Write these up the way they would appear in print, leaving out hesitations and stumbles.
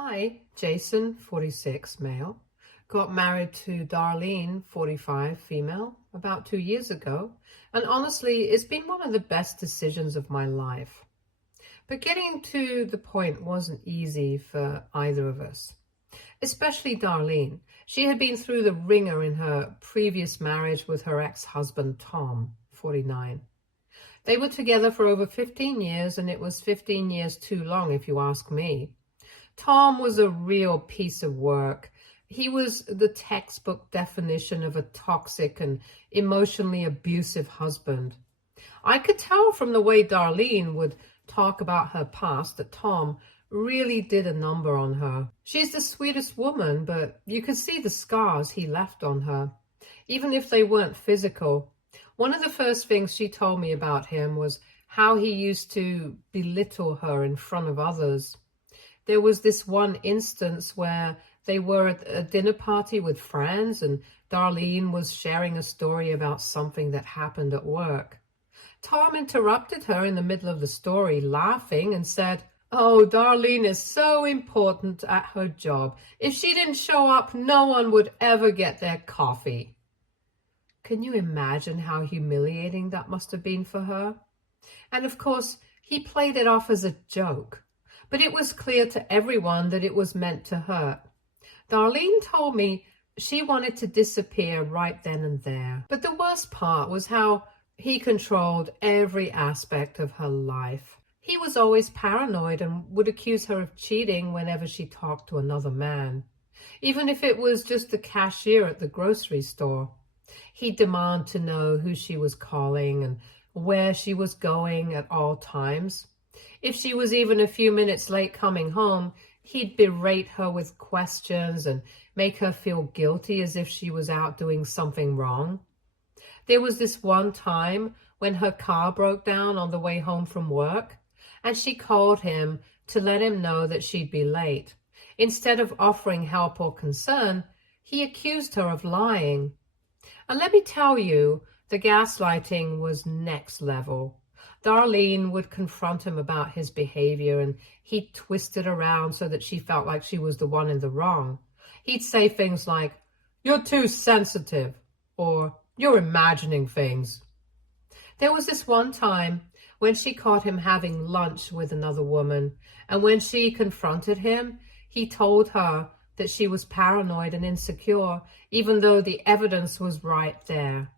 I, Jason, 46, male, got married to Darlene, 45, female, about 2 years ago, and honestly, it's been one of the best decisions of my life. But getting to the point wasn't easy for either of us, especially Darlene. She had been through the ringer in her previous marriage with her ex-husband, Tom, 49. They were together for over 15 years, and it was 15 years too long, if you ask me. Tom was a real piece of work. He was the textbook definition of a toxic and emotionally abusive husband. I could tell from the way Darlene would talk about her past that Tom really did a number on her. She's the sweetest woman, but you could see the scars he left on her, even if they weren't physical. One of the first things she told me about him was how he used to belittle her in front of others. There was this one instance where they were at a dinner party with friends and Darlene was sharing a story about something that happened at work. Tom interrupted her in the middle of the story, laughing, and said, "Oh, Darlene is so important at her job. If she didn't show up, no one would ever get their coffee." Can you imagine how humiliating that must have been for her? And of course, he played it off as a joke. But it was clear to everyone that it was meant to hurt. Darlene told me she wanted to disappear right then and there. But the worst part was how he controlled every aspect of her life. He was always paranoid and would accuse her of cheating whenever she talked to another man, even if it was just the cashier at the grocery store. He'd demand to know who she was calling and where she was going at all times. If she was even a few minutes late coming home, he'd berate her with questions and make her feel guilty as if she was out doing something wrong. There was this one time when her car broke down on the way home from work, and she called him to let him know that she'd be late. Instead of offering help or concern, he accused her of lying. And let me tell you, the gaslighting was next level. Darlene would confront him about his behavior and he'd twist it around so that she felt like she was the one in the wrong. He'd say things like, "You're too sensitive," or "You're imagining things." There was this one time when she caught him having lunch with another woman, and when she confronted him, he told her that she was paranoid and insecure, even though the evidence was right there.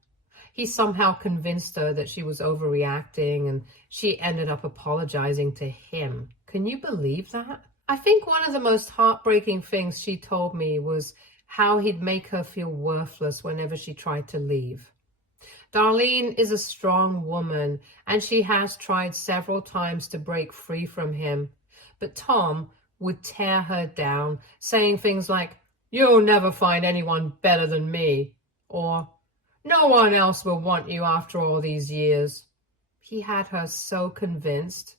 He somehow convinced her that she was overreacting, and she ended up apologizing to him. Can you believe that? I think one of the most heartbreaking things she told me was how he'd make her feel worthless whenever she tried to leave. Darlene is a strong woman, and she has tried several times to break free from him. But Tom would tear her down, saying things like, "You'll never find anyone better than me," or "No one else will want you after all these years." He had her so convinced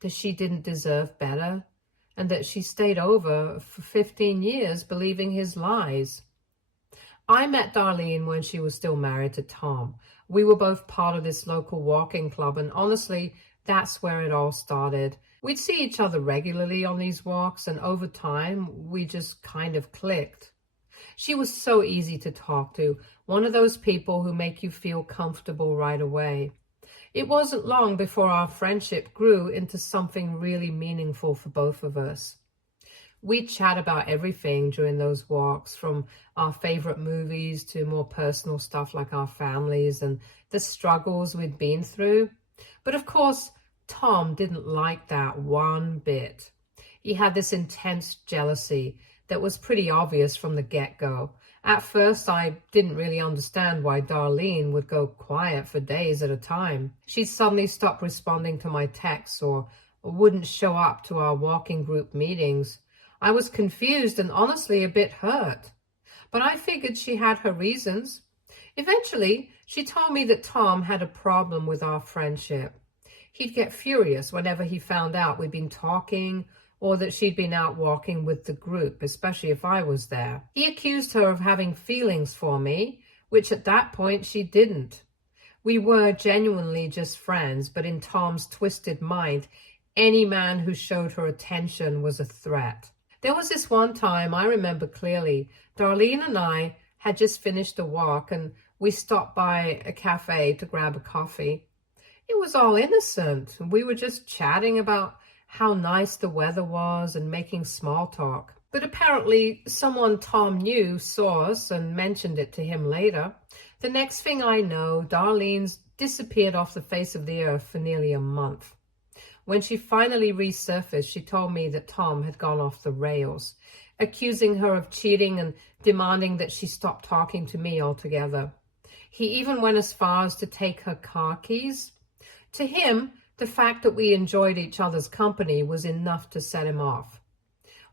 that she didn't deserve better and that she stayed over for 15 years believing his lies. I met Darlene when she was still married to Tom. We were both part of this local walking club, and honestly, that's where it all started. We'd see each other regularly on these walks, and over time, we just kind of clicked. She was so easy to talk to, one of those people who make you feel comfortable right away. It wasn't long before our friendship grew into something really meaningful for both of us. We'd chat about everything during those walks, from our favorite movies to more personal stuff like our families and the struggles we'd been through. But of course, Tom didn't like that one bit. He had this intense jealousy that was pretty obvious from the get-go. At first, I didn't really understand why Darlene would go quiet for days at a time. She'd suddenly stop responding to my texts or wouldn't show up to our walking group meetings. I was confused and honestly a bit hurt. But I figured she had her reasons. Eventually, she told me that Tom had a problem with our friendship. He'd get furious whenever he found out we'd been talking or that she'd been out walking with the group, especially if I was there. He accused her of having feelings for me, which at that point she didn't. We were genuinely just friends, but in Tom's twisted mind, any man who showed her attention was a threat. There was this one time I remember clearly. Darlene and I had just finished a walk and we stopped by a cafe to grab a coffee. It was all innocent. We were just chatting about how nice the weather was and making small talk. But apparently someone Tom knew saw us and mentioned it to him later. The next thing I know, Darlene's disappeared off the face of the earth for nearly a month. When she finally resurfaced, she told me that Tom had gone off the rails, accusing her of cheating and demanding that she stop talking to me altogether. He even went as far as to take her car keys. To him, the fact that we enjoyed each other's company was enough to set him off.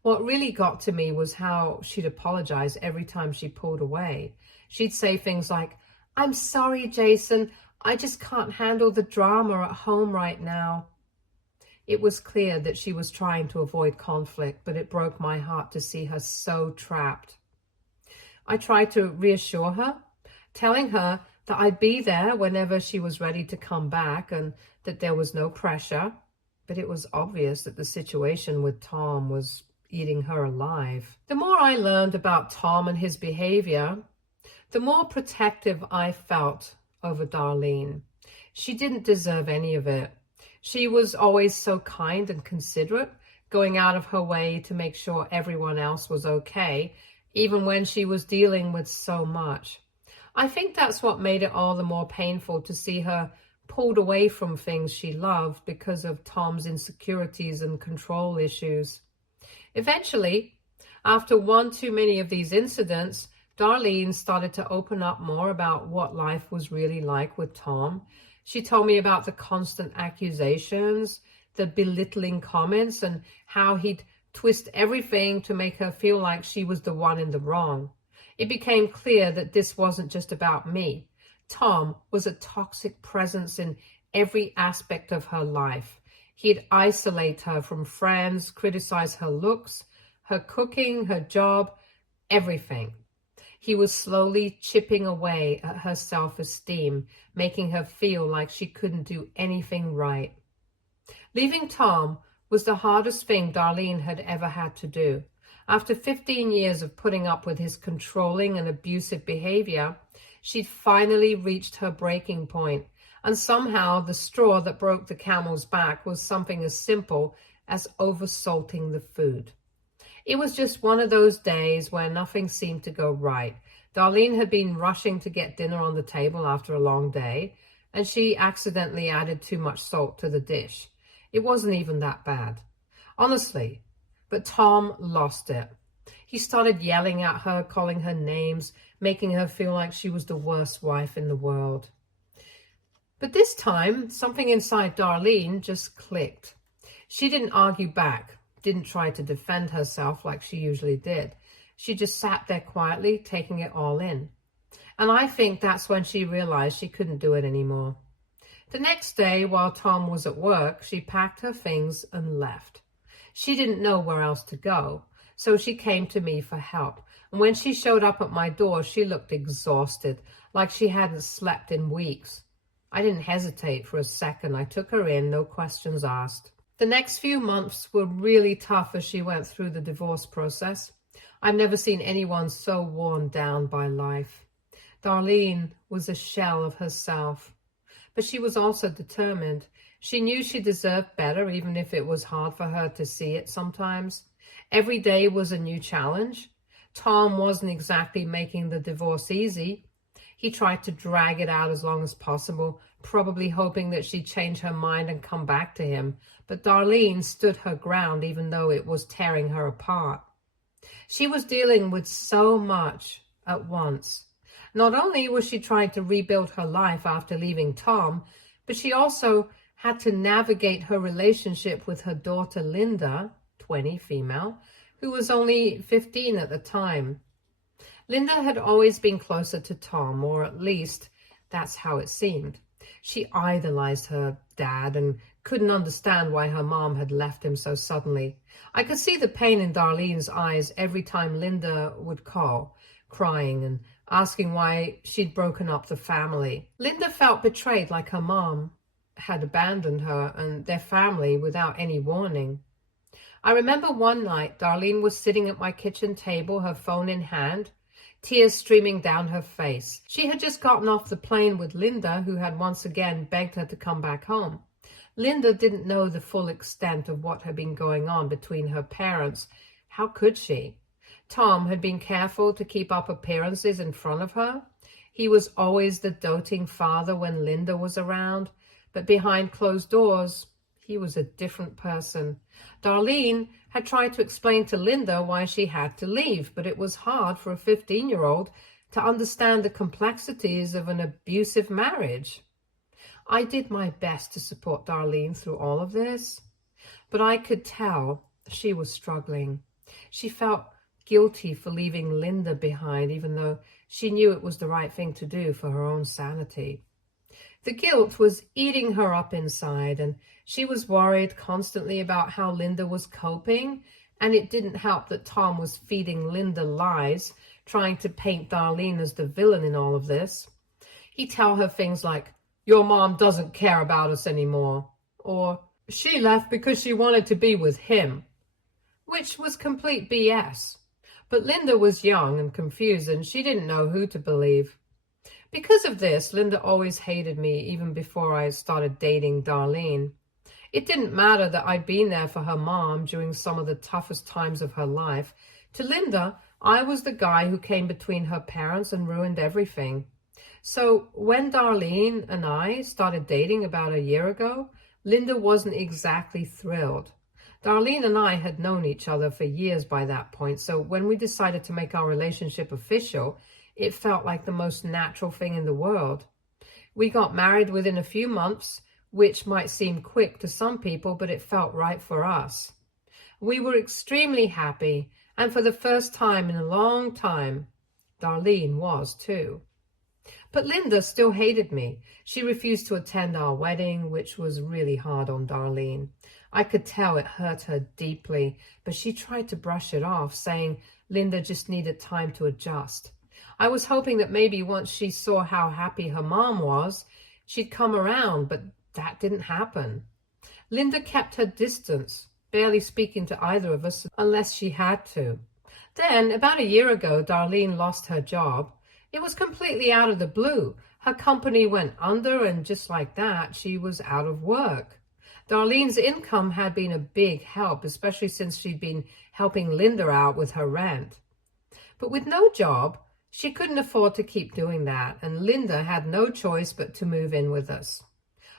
What really got to me was how she'd apologize every time she pulled away. She'd say things like, "I'm sorry, Jason. I just can't handle the drama at home right now." It was clear that she was trying to avoid conflict, but it broke my heart to see her so trapped. I tried to reassure her, telling her that I'd be there whenever she was ready to come back and that there was no pressure. But it was obvious that the situation with Tom was eating her alive. The more I learned about Tom and his behavior, the more protective I felt over Darlene. She didn't deserve any of it. She was always so kind and considerate, going out of her way to make sure everyone else was okay, even when she was dealing with so much. I think that's what made it all the more painful to see her pulled away from things she loved because of Tom's insecurities and control issues. Eventually, after one too many of these incidents, Darlene started to open up more about what life was really like with Tom. She told me about the constant accusations, the belittling comments, and how he'd twist everything to make her feel like she was the one in the wrong. It became clear that this wasn't just about me. Tom was a toxic presence in every aspect of her life. He'd isolate her from friends, criticize her looks, her cooking, her job, everything. He was slowly chipping away at her self-esteem, making her feel like she couldn't do anything right. Leaving Tom was the hardest thing Darlene had ever had to do. After 15 years of putting up with his controlling and abusive behavior, she'd finally reached her breaking point, and somehow the straw that broke the camel's back was something as simple as oversalting the food. It was just one of those days where nothing seemed to go right. Darlene had been rushing to get dinner on the table after a long day, and she accidentally added too much salt to the dish. It wasn't even that bad, honestly, but Tom lost it. He started yelling at her, calling her names, making her feel like she was the worst wife in the world. But this time, something inside Darlene just clicked. She didn't argue back, didn't try to defend herself like she usually did. She just sat there quietly, taking it all in. And I think that's when she realized she couldn't do it anymore. The next day, while Tom was at work, she packed her things and left. She didn't know where else to go, so she came to me for help. And when she showed up at my door, she looked exhausted, like she hadn't slept in weeks. I didn't hesitate for a second. I took her in, no questions asked. The next few months were really tough as she went through the divorce process. I've never seen anyone so worn down by life. Darlene was a shell of herself, but she was also determined. She knew she deserved better, even if it was hard for her to see it sometimes. Every day was a new challenge. Tom wasn't exactly making the divorce easy. He tried to drag it out as long as possible, probably hoping that she'd change her mind and come back to him. But Darlene stood her ground even though it was tearing her apart. She was dealing with so much at once. Not only was she trying to rebuild her life after leaving Tom, but she also had to navigate her relationship with her daughter Linda, 20, female, who was only 15 at the time. Linda had always been closer to Tom, or at least that's how it seemed. She idolized her dad and couldn't understand why her mom had left him so suddenly. I could see the pain in Darlene's eyes every time Linda would call, crying and asking why she'd broken up the family. Linda felt betrayed, like her mom had abandoned her and their family without any warning. I remember one night Darlene was sitting at my kitchen table, her phone in hand, tears streaming down her face. She had just gotten off the plane with Linda, who had once again begged her to come back home. Linda didn't know the full extent of what had been going on between her parents. How could she? Tom had been careful to keep up appearances in front of her. He was always the doting father when Linda was around, but behind closed doors, he was a different person. Darlene had tried to explain to Linda why she had to leave, but it was hard for a 15-year-old to understand the complexities of an abusive marriage. I did my best to support Darlene through all of this, but I could tell she was struggling. She felt guilty for leaving Linda behind, even though she knew it was the right thing to do for her own sanity. The guilt was eating her up inside, and she was worried constantly about how Linda was coping, and it didn't help that Tom was feeding Linda lies, trying to paint Darlene as the villain in all of this. He'd tell her things like, "Your mom doesn't care about us anymore," or "She left because she wanted to be with him," which was complete BS. But Linda was young and confused, and she didn't know who to believe. Because of this, Linda always hated me even before I started dating Darlene. It didn't matter that I'd been there for her mom during some of the toughest times of her life. To Linda, I was the guy who came between her parents and ruined everything. So when Darlene and I started dating about a year ago, Linda wasn't exactly thrilled. Darlene and I had known each other for years by that point, so when we decided to make our relationship official, it felt like the most natural thing in the world. We got married within a few months, which might seem quick to some people, but it felt right for us. We were extremely happy, and for the first time in a long time, Darlene was too. But Linda still hated me. She refused to attend our wedding, which was really hard on Darlene. I could tell it hurt her deeply, but she tried to brush it off, saying Linda just needed time to adjust. I was hoping that maybe once she saw how happy her mom was, she'd come around, but that didn't happen. Linda kept her distance, barely speaking to either of us unless she had to. Then, about a year ago, Darlene lost her job. It was completely out of the blue. Her company went under, and just like that, she was out of work. Darlene's income had been a big help, especially since she'd been helping Linda out with her rent. But with no job, she couldn't afford to keep doing that, and Linda had no choice but to move in with us.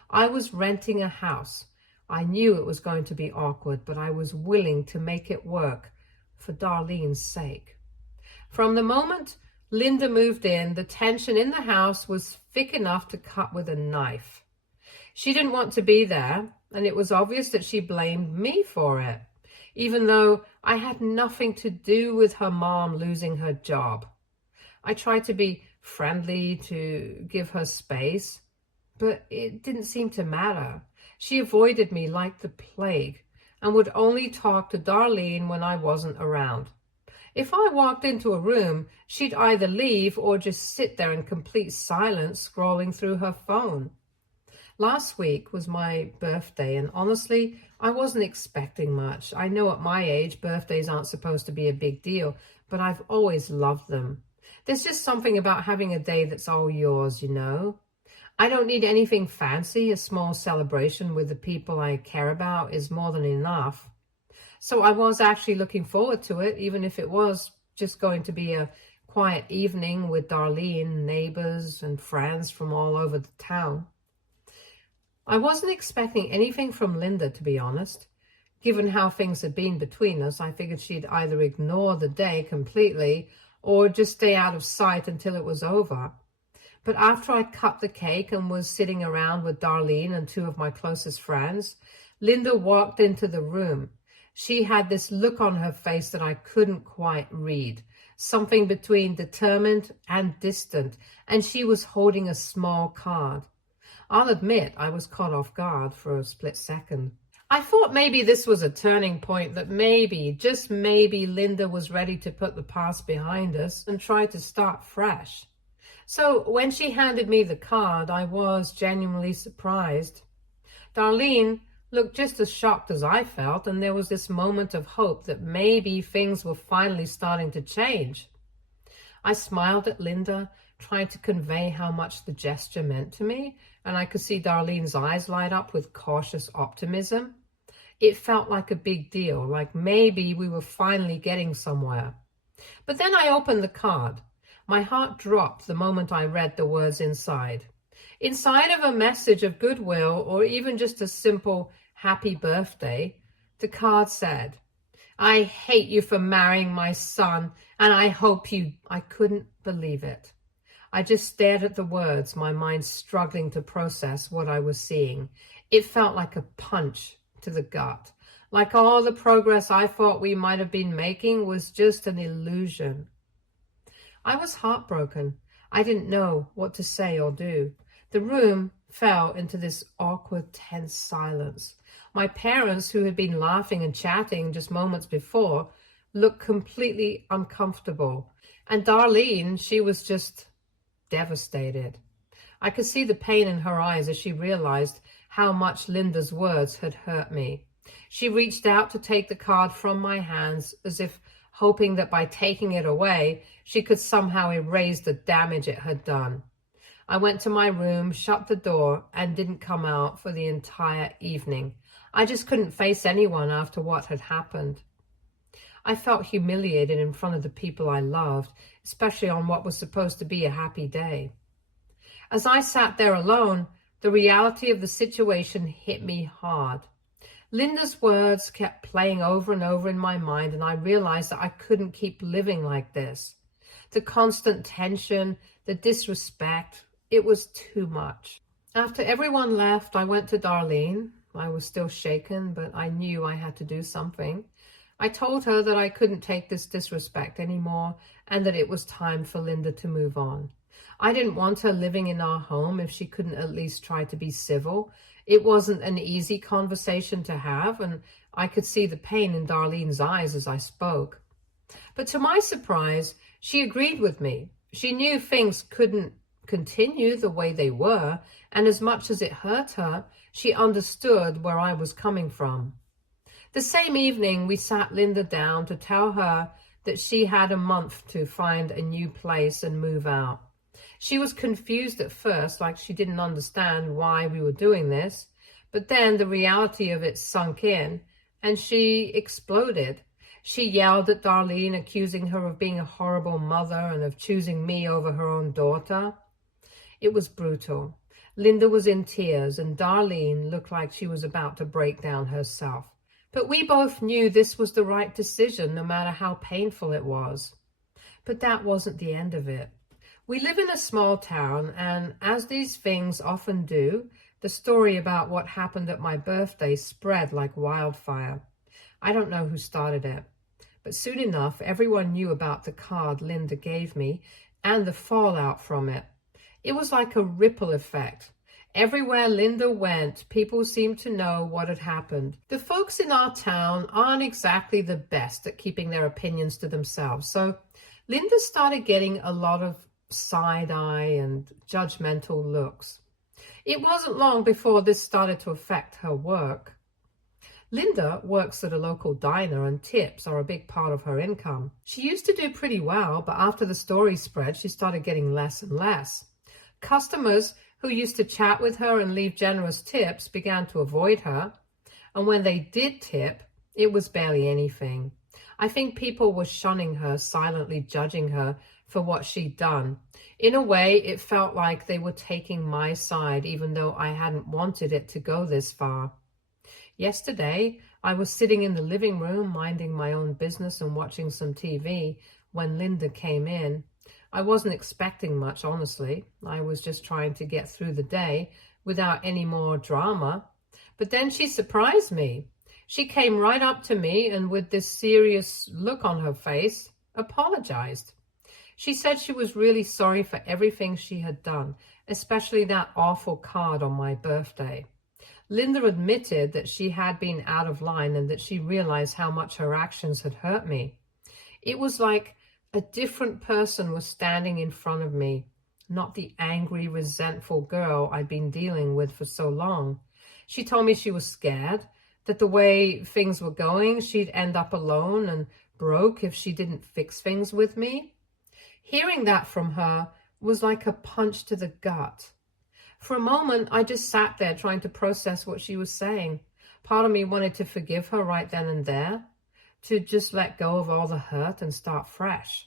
I was renting a house. I knew it was going to be awkward, but I was willing to make it work for Darlene's sake. From the moment Linda moved in, the tension in the house was thick enough to cut with a knife. She didn't want to be there, and it was obvious that she blamed me for it, even though I had nothing to do with her mom losing her job. I tried to be friendly, to give her space, but it didn't seem to matter. She avoided me like the plague and would only talk to Darlene when I wasn't around. If I walked into a room, she'd either leave or just sit there in complete silence, scrolling through her phone. Last week was my birthday, and honestly, I wasn't expecting much. I know at my age, birthdays aren't supposed to be a big deal, but I've always loved them. There's just something about having a day that's all yours, you know? I don't need anything fancy. A small celebration with the people I care about is more than enough. So I was actually looking forward to it, even if it was just going to be a quiet evening with Darlene, neighbors, and friends from all over the town. I wasn't expecting anything from Linda, to be honest. Given how things had been between us, I figured she'd either ignore the day completely or just stay out of sight until it was over. But after I cut the cake and was sitting around with Darlene and two of my closest friends, Linda walked into the room. She had this look on her face that I couldn't quite read, something between determined and distant, and she was holding a small card. I'll admit I was caught off guard for a split second. I thought maybe this was a turning point, that maybe, just maybe, Linda was ready to put the past behind us and try to start fresh. So when she handed me the card, I was genuinely surprised. Darlene looked just as shocked as I felt, and there was this moment of hope that maybe things were finally starting to change. I smiled at Linda, trying to convey how much the gesture meant to me, and I could see Darlene's eyes light up with cautious optimism. It felt like a big deal, like maybe we were finally getting somewhere. But then I opened the card. My heart dropped the moment I read the words inside. Inside of a message of goodwill or even just a simple happy birthday, the card said, "I hate you for marrying my son, and I hope you—" I couldn't believe it. I just stared at the words, my mind struggling to process what I was seeing. It felt like a punch to the gut, like all the progress I thought we might have been making was just an illusion. I was heartbroken. I didn't know what to say or do. The room fell into this awkward, tense silence. My parents, who had been laughing and chatting just moments before, looked completely uncomfortable. And Darlene, she was just devastated. I could see the pain in her eyes as she realized how much Linda's words had hurt me. She reached out to take the card from my hands, as if hoping that by taking it away, she could somehow erase the damage it had done. I went to my room, shut the door, and didn't come out for the entire evening. I just couldn't face anyone after what had happened. I felt humiliated in front of the people I loved, especially on what was supposed to be a happy day. As I sat there alone, the reality of the situation hit me hard. Linda's words kept playing over and over in my mind, and I realized that I couldn't keep living like this. The constant tension, the disrespect, it was too much. After everyone left, I went to Darlene. I was still shaken, but I knew I had to do something. I told her that I couldn't take this disrespect anymore and that it was time for Linda to move on. I didn't want her living in our home if she couldn't at least try to be civil. It wasn't an easy conversation to have, and I could see the pain in Darlene's eyes as I spoke. But to my surprise, she agreed with me. She knew things couldn't continue the way they were, and as much as it hurt her, she understood where I was coming from. The same evening, we sat Linda down to tell her that she had a month to find a new place and move out. She was confused at first, like she didn't understand why we were doing this, but then the reality of it sunk in, and she exploded. She yelled at Darlene, accusing her of being a horrible mother and of choosing me over her own daughter. It was brutal. Linda was in tears, and Darlene looked like she was about to break down herself. But we both knew this was the right decision, no matter how painful it was. But that wasn't the end of it. We live in a small town, and as these things often do, the story about what happened at my birthday spread like wildfire. I don't know who started it, but soon enough, everyone knew about the card Linda gave me and the fallout from it. It was like a ripple effect. Everywhere Linda went, people seemed to know what had happened. The folks in our town aren't exactly the best at keeping their opinions to themselves, so Linda started getting a lot of side-eye and judgmental looks. It wasn't long before this started to affect her work. Linda works at a local diner, and tips are a big part of her income. She used to do pretty well, but after the story spread, she started getting less and less. Customers who used to chat with her and leave generous tips began to avoid her, and when they did tip, it was barely anything. I think people were shunning her, silently judging her for what she'd done. In a way, it felt like they were taking my side, even though I hadn't wanted it to go this far. Yesterday, I was sitting in the living room, minding my own business and watching some TV, when Linda came in. I wasn't expecting much, honestly. I was just trying to get through the day without any more drama. But then she surprised me. She came right up to me and with this serious look on her face, apologized. She said she was really sorry for everything she had done, especially that awful card on my birthday. Linda admitted that she had been out of line and that she realized how much her actions had hurt me. It was like a different person was standing in front of me, not the angry, resentful girl I'd been dealing with for so long. She told me she was scared that the way things were going, she'd end up alone and broke if she didn't fix things with me. Hearing that from her was like a punch to the gut. For a moment, I just sat there trying to process what she was saying. Part of me wanted to forgive her right then and there, to just let go of all the hurt and start fresh.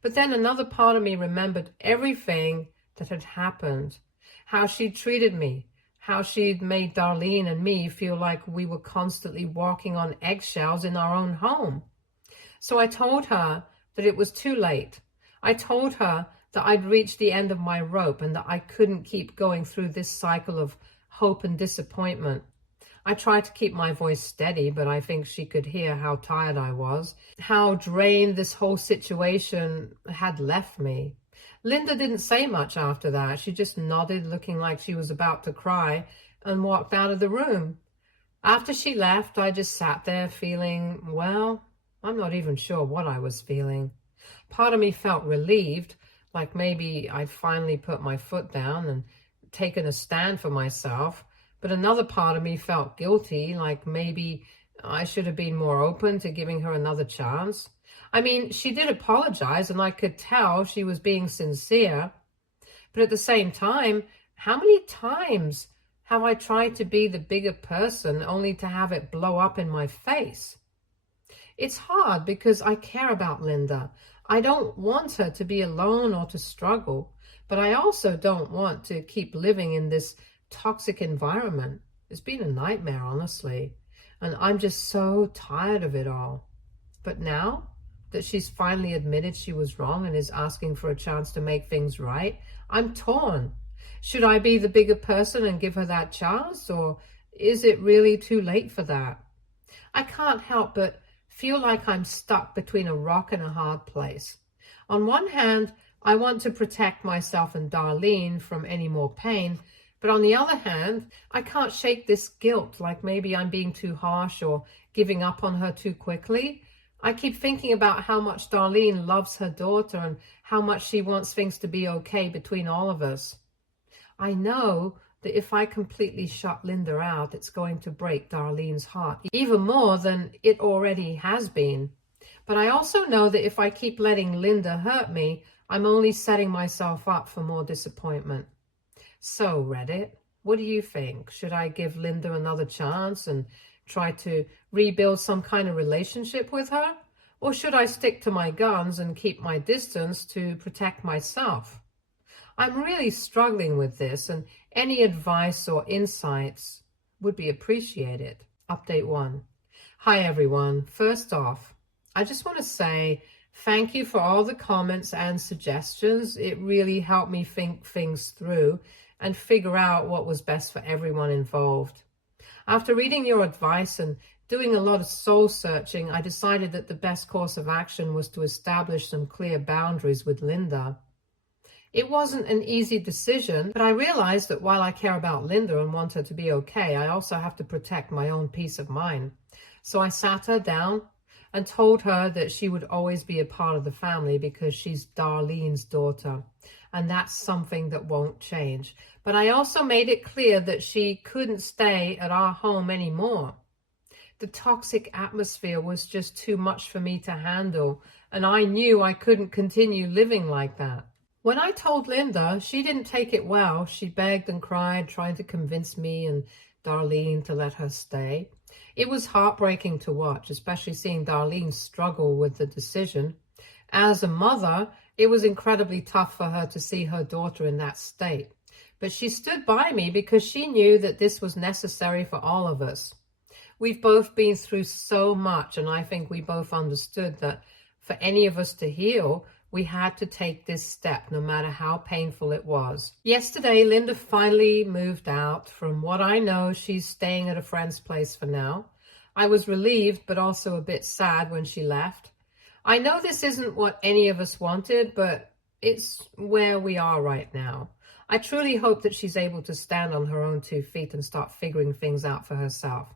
But then another part of me remembered everything that had happened, how she'd treated me, how she'd made Darlene and me feel like we were constantly walking on eggshells in our own home. So I told her that it was too late. I told her that I'd reached the end of my rope and that I couldn't keep going through this cycle of hope and disappointment. I tried to keep my voice steady, but I think she could hear how tired I was, how drained this whole situation had left me. Linda didn't say much after that. She just nodded, looking like she was about to cry, and walked out of the room. After she left, I just sat there feeling, well, I'm not even sure what I was feeling. Part of me felt relieved, like maybe I'd finally put my foot down and taken a stand for myself. But another part of me felt guilty, like maybe I should have been more open to giving her another chance. I mean, she did apologize, and I could tell she was being sincere. But at the same time, how many times have I tried to be the bigger person only to have it blow up in my face? It's hard because I care about Linda. I don't want her to be alone or to struggle, but I also don't want to keep living in this toxic environment. It's been a nightmare, honestly, and I'm just so tired of it all. But now that she's finally admitted she was wrong and is asking for a chance to make things right, I'm torn. Should I be the bigger person and give her that chance, or is it really too late for that? I can't help but feel like I'm stuck between a rock and a hard place. On one hand, I want to protect myself and Darlene from any more pain, but on the other hand, I can't shake this guilt, like maybe I'm being too harsh or giving up on her too quickly. I keep thinking about how much Darlene loves her daughter and how much she wants things to be okay between all of us. I know that if I completely shut Linda out, it's going to break Darlene's heart, even more than it already has been. But I also know that if I keep letting Linda hurt me, I'm only setting myself up for more disappointment. So, Reddit, what do you think? Should I give Linda another chance and try to rebuild some kind of relationship with her? Or should I stick to my guns and keep my distance to protect myself? I'm really struggling with this, and any advice or insights would be appreciated. Update 1. Hi, everyone. First off, I just want to say thank you for all the comments and suggestions. It really helped me think things through and figure out what was best for everyone involved. After reading your advice and doing a lot of soul searching, I decided that the best course of action was to establish some clear boundaries with Linda. It wasn't an easy decision, but I realized that while I care about Linda and want her to be okay, I also have to protect my own peace of mind. So I sat her down and told her that she would always be a part of the family because she's Darlene's daughter, and that's something that won't change. But I also made it clear that she couldn't stay at our home anymore. The toxic atmosphere was just too much for me to handle, and I knew I couldn't continue living like that. When I told Linda, she didn't take it well. She begged and cried, trying to convince me and Darlene to let her stay. It was heartbreaking to watch, especially seeing Darlene struggle with the decision. As a mother, it was incredibly tough for her to see her daughter in that state. But she stood by me because she knew that this was necessary for all of us. We've both been through so much, and I think we both understood that for any of us to heal, we had to take this step, no matter how painful it was. Yesterday, Linda finally moved out. From what I know, she's staying at a friend's place for now. I was relieved, but also a bit sad when she left. I know this isn't what any of us wanted, but it's where we are right now. I truly hope that she's able to stand on her own 2 feet and start figuring things out for herself.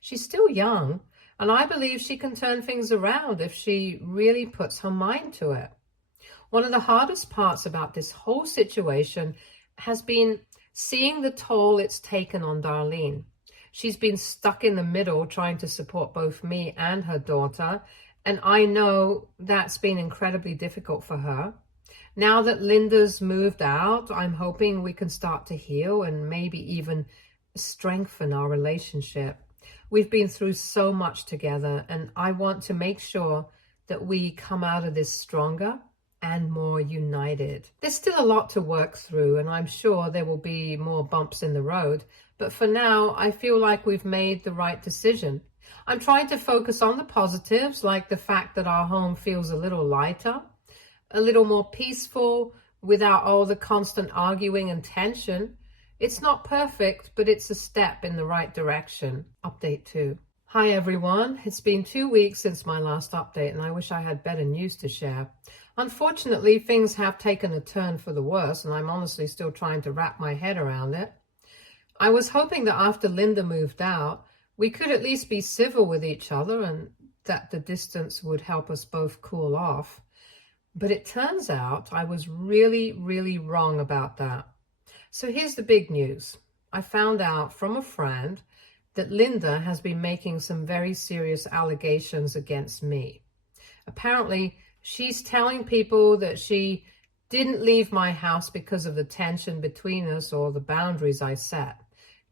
She's still young, and I believe she can turn things around if she really puts her mind to it. One of the hardest parts about this whole situation has been seeing the toll it's taken on Darlene. She's been stuck in the middle trying to support both me and her daughter, and I know that's been incredibly difficult for her. Now that Linda's moved out, I'm hoping we can start to heal and maybe even strengthen our relationship. We've been through so much together, and I want to make sure that we come out of this stronger and more united. There's still a lot to work through, and I'm sure there will be more bumps in the road, but for now, I feel like we've made the right decision. I'm trying to focus on the positives, like the fact that our home feels a little lighter, a little more peaceful, without all the constant arguing and tension. It's not perfect, but it's a step in the right direction. Update 2. Hi everyone, it's been 2 weeks since my last update, and I wish I had better news to share. Unfortunately, things have taken a turn for the worse, and I'm honestly still trying to wrap my head around it. I was hoping that after Linda moved out, we could at least be civil with each other and that the distance would help us both cool off. But it turns out I was really, really wrong about that. So here's the big news. I found out from a friend that Linda has been making some very serious allegations against me. Apparently, she's telling people that she didn't leave my house because of the tension between us or the boundaries I set.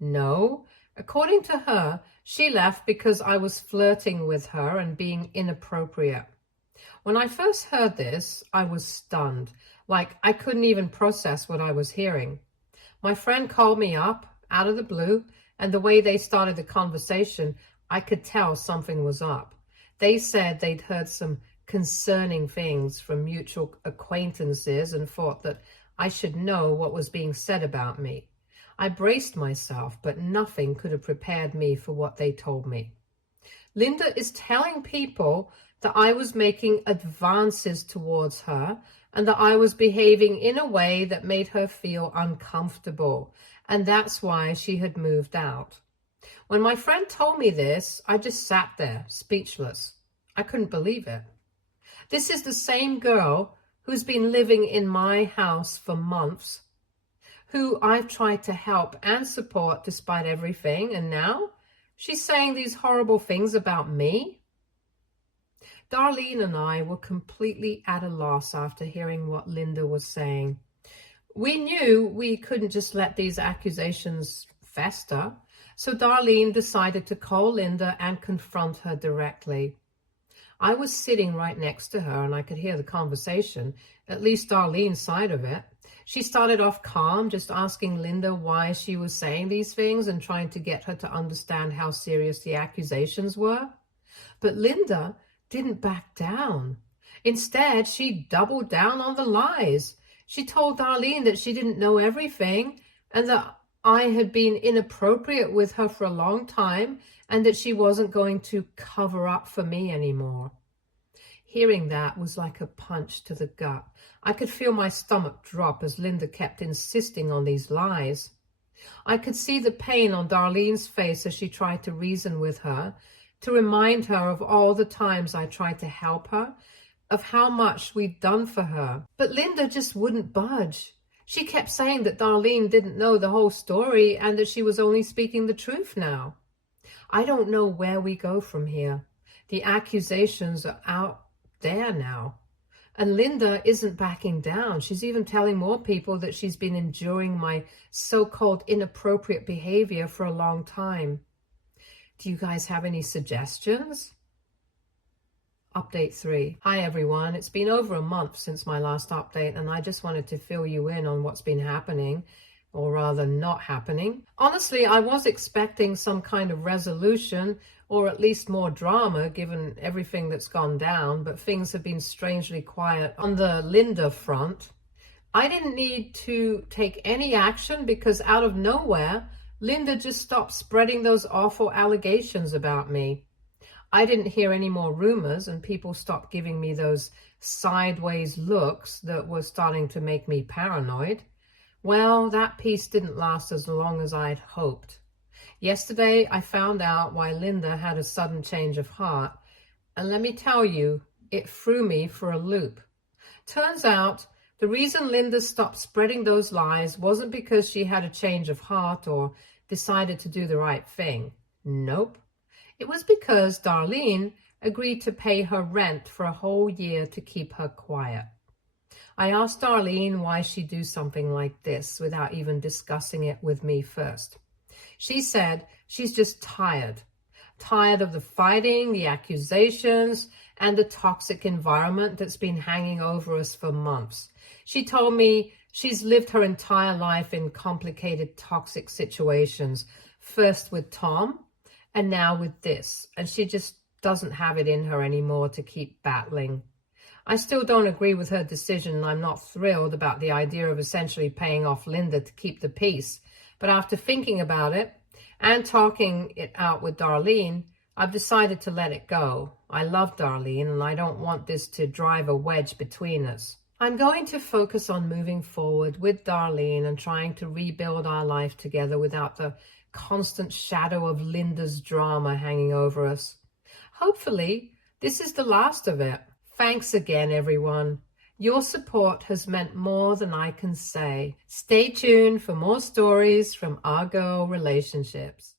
No, according to her, she left because I was flirting with her and being inappropriate. When I first heard this, I was stunned, like I couldn't even process what I was hearing. My friend called me up out of the blue, and the way they started the conversation, I could tell something was up. They said they'd heard some concerning things from mutual acquaintances and thought that I should know what was being said about me. I braced myself, but nothing could have prepared me for what they told me. Linda is telling people that I was making advances towards her and that I was behaving in a way that made her feel uncomfortable, and that's why she had moved out. When my friend told me this, I just sat there, speechless. I couldn't believe it. This is the same girl who's been living in my house for months, who I've tried to help and support despite everything, and now she's saying these horrible things about me? Darlene and I were completely at a loss after hearing what Linda was saying. We knew we couldn't just let these accusations fester, so Darlene decided to call Linda and confront her directly. I was sitting right next to her and I could hear the conversation, at least Darlene's side of it. She started off calm, just asking Linda why she was saying these things and trying to get her to understand how serious the accusations were. But Linda didn't back down. Instead, she doubled down on the lies. She told Darlene that she didn't know everything and that I had been inappropriate with her for a long time and that she wasn't going to cover up for me anymore. Hearing that was like a punch to the gut. I could feel my stomach drop as Linda kept insisting on these lies. I could see the pain on Darlene's face as she tried to reason with her, to remind her of all the times I tried to help her, of how much we'd done for her. But Linda just wouldn't budge. She kept saying that Darlene didn't know the whole story and that she was only speaking the truth now. I don't know where we go from here. The accusations are out there now. And Linda isn't backing down. She's even telling more people that she's been enduring my so-called inappropriate behavior for a long time. Do you guys have any suggestions? Update 3. Hi everyone, it's been over a month since my last update and I just wanted to fill you in on what's been happening, or rather not happening. Honestly, I was expecting some kind of resolution or at least more drama given everything that's gone down, but things have been strangely quiet on the Linda front. I didn't need to take any action because out of nowhere, Linda just stopped spreading those awful allegations about me. I didn't hear any more rumors and people stopped giving me those sideways looks that were starting to make me paranoid. Well, that peace didn't last as long as I'd hoped. Yesterday, I found out why Linda had a sudden change of heart, and let me tell you, it threw me for a loop. Turns out, The reason Linda stopped spreading those lies wasn't because she had a change of heart or decided to do the right thing. Nope. It was because Darlene agreed to pay her rent for a whole year to keep her quiet. I asked Darlene why she'd do something like this without even discussing it with me first. She said she's just tired of the fighting, the accusations, and the toxic environment that's been hanging over us for months. She told me she's lived her entire life in complicated, toxic situations, first with Tom and now with this, and she just doesn't have it in her anymore to keep battling. I still don't agree with her decision, and I'm not thrilled about the idea of essentially paying off Linda to keep the peace. But after thinking about it and talking it out with Darlene, I've decided to let it go. I love Darlene, and I don't want this to drive a wedge between us. I'm going to focus on moving forward with Darlene and trying to rebuild our life together without the constant shadow of Linda's drama hanging over us. Hopefully, this is the last of it. Thanks again, everyone. Your support has meant more than I can say. Stay tuned for more stories from our girl relationships.